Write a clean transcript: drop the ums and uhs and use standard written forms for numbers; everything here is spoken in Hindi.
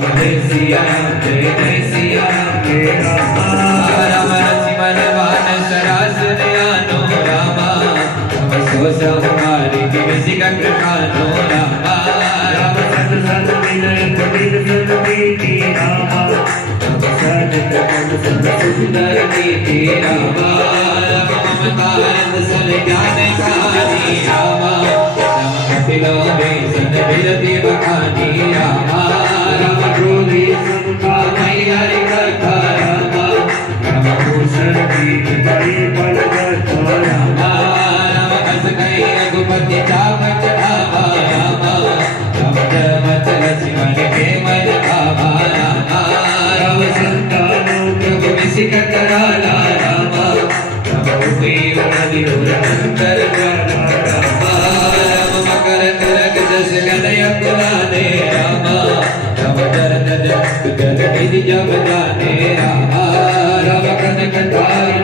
जय सिया राम जय जय सिया राम जय राम राम लक्ष्मण वान सरास दयानो रामा राम सोस हमारी किसी का कृपानो रामा राम सत सत विनय कबीर सन नीति रामा राम सत सत सुंदर नीति रामा राम ममतारंद सन ज्ञान कहानी रामा राम कपिलो में सन विरति बखानी रामा राम क्रोधी सबका मई हरि कथा रामा राम भूषण की बड़ी बल कथा रामा राम कस गई रघुपति चाप चढ़ावा रामा राम धर्म लक्ष्मण के मन भावा रामा राम संतानों प्रभु विसिक कराला रामा राम उपी नदी अंतर जाना रामा राम मकर करक जस गदय पुराने रामा राम दर्द जग विधि जब जाने रामा राम कन कटार